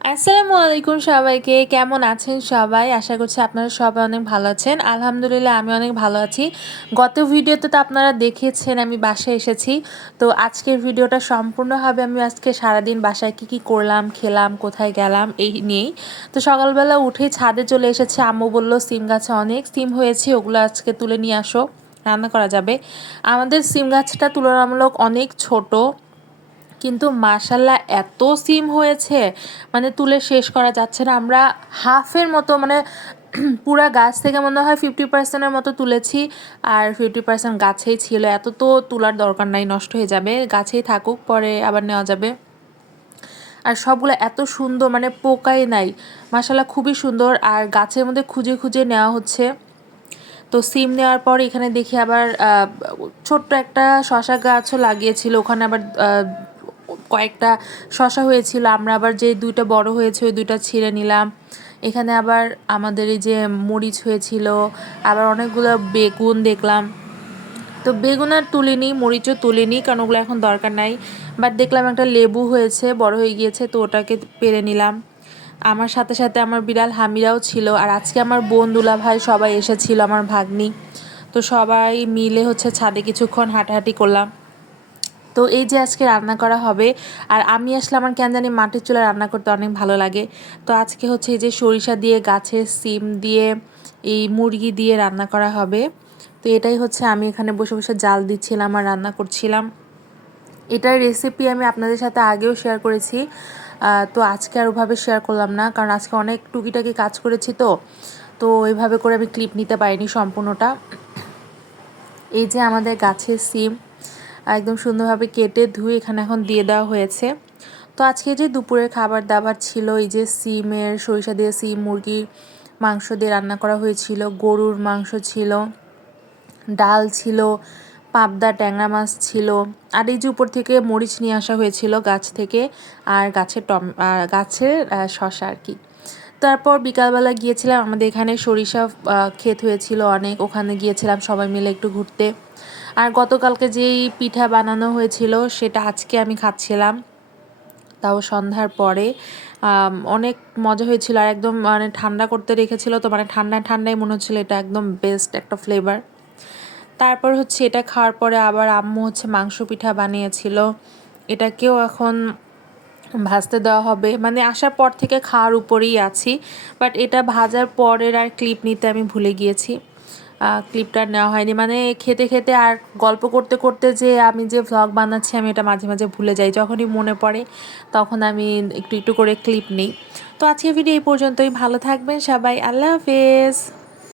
আসসালামু আলাইকুম সবাইকে। কেমন আছেন সবাই? আশা করছি আপনারা সবাই অনেক ভালো আছেন। আলহামদুলিল্লাহ আমি অনেক ভালো আছি। গত ভিডিওতে তো আপনারা দেখেছেন আমি বাসায় এসেছি। তো আজকের ভিডিওটা সম্পূর্ণ হবে আমি আজকে সারাদিন বাসায় কি করলাম, খেলাম, কোথায় গেলাম এই নিয়েই। তো সকালবেলা উঠেই ছাদে চলে এসেছি। আম্মু বলল সিম গাছে অনেক সিম হয়েছে, ওগুলো আজকে তুলে নিয়ে আসো, রান্না করা যাবে। আমাদের সিম গাছটা তুলনামূলক অনেক ছোট, কিন্তু মাশাল্লাহ এত সিম হয়েছে মানে তুলে শেষ করা যাচ্ছে না। আমরা হাফের মতো মানে পুরা গাছ থেকে মনে হয় 50%-এর মতো তুলেছি, আর 50% গাছেই ছিল। এত তো তোলার দরকার নাই, নষ্ট হয়ে যাবে, গাছেই থাকুক, পরে আবার নেওয়া যাবে। আর সবগুলো এত সুন্দর, মানে পোকাই নাই, মাশাল্লাহ খুবই সুন্দর। আর গাছের মধ্যে খুঁজে খুঁজে নেওয়া হচ্ছে। তো সিম নেওয়ার পর এখানে দেখি আবার ছোট্ট একটা শশা গাছও লাগিয়েছিল, ওখানে আবার কয়েকটা শশা হয়েছিল। আমরা আবার যে দুইটা বড় হয়েছে ওই দুইটা ছিঁড়ে নিলাম। এখানে আবার আমাদের এই যে মরিচ হয়েছিল, আবার অনেকগুলো বেগুন দেখলাম। তো বেগুন আর তুলিনি, মরিচও তুলিনি, কারণ ওগুলো এখন দরকার নাই। বাট দেখলাম একটা লেবু হয়েছে, বড় হয়ে গিয়েছে, তো ওটাকে পেরে নিলাম। আমার সাথে সাথে আমার বিড়াল হামিরাও ছিল। আর আজকে আমার বোন দুলাভাই সবাই এসেছিল, আমার ভাগ্নি। তো সবাই মিলে হচ্ছে ছাদে কিছুক্ষণ হাঁটাহাঁটি করলাম। তো এই যে আজকে রান্না করা হবে, আর আমি আসলে আমার কেন জানি মাটির চুলায় রান্না করতে অনেক ভালো লাগে। তো আজকে হচ্ছে এই যে সরিষা দিয়ে, গাছের সিম দিয়ে, এই মুরগি দিয়ে রান্না করা হবে। তো এটাই হচ্ছে আমি এখানে বসে বসে জাল দিচ্ছিলাম আর রান্না করছিলাম। এটার রেসিপি আমি আপনাদের সাথে আগেও শেয়ার করেছি। তো আজকে আর ওভাবে শেয়ার করলাম না, কারণ আজকে অনেক টুকিটাকি কাজ করেছি। তো ওইভাবে করে আমি ক্লিপ নিতে পারিনি সম্পূর্ণটা। এই যে আমাদের গাছের সিম একদম সুন্দরভাবে কেটে ধুয়ে এখানে এখন দিয়ে দেওয়া হয়েছে। তো আজকে যে দুপুরের খাবার দাবার ছিল, এই যে সিমের সরিষা দিয়ে সিম মুরগির মাংস দিয়ে রান্না করা হয়েছিল, গরুর মাংস ছিল, ডাল ছিল, পাবদা ট্যাংরা মাছ ছিল, আর এই যে উপর থেকে মরিচ নিয়ে আসা হয়েছিল গাছ থেকে, আর গাছের শশা আর কি। তারপর বিকালবেলা গিয়েছিলাম আমাদের এখানে সরিষা ক্ষেত হয়েছিল অনেক, ওখানে গিয়েছিলাম সবাই মিলে একটু ঘুরতে। আর গতকালকে যেই পিঠা বানানো হয়েছিল সেটা আজকে আমি খাচ্ছিলাম, তাও সন্ধ্যার পরে। অনেক মজা হয়েছিল, আর একদম মানে ঠান্ডা করতে রেখেছিল, তো মানে ঠান্ডায় ঠান্ডায় মনে হচ্ছিল এটা একদম বেস্ট একটা ফ্লেভার। তারপর হচ্ছে এটা খাওয়ার পরে আবার আম্মু হচ্ছে মাংস পিঠা বানিয়েছিল, এটাকেও এখন ভাজতে দেওয়া হবে। মানে আসার পর থেকে খাওয়ার উপরেই আছি, বাট এটা ভাজার পরের আর ক্লিপ নিতে আমি ভুলে গিয়েছি, ক্লিপটা নেওয়া হয়নি। মানে খেতে খেতে আর গল্প করতে করতে যে আমি যে ভ্লগ বানাচ্ছি আমি এটা মাঝে মাঝে ভুলে যাই, যখনই মনে পড়ে তখন আমি একটু একটু করে ক্লিপ নিই। তো আজকের ভিডিও এই পর্যন্তই, ভালো থাকবেন সবাই, আল্লাহ হাফেজ।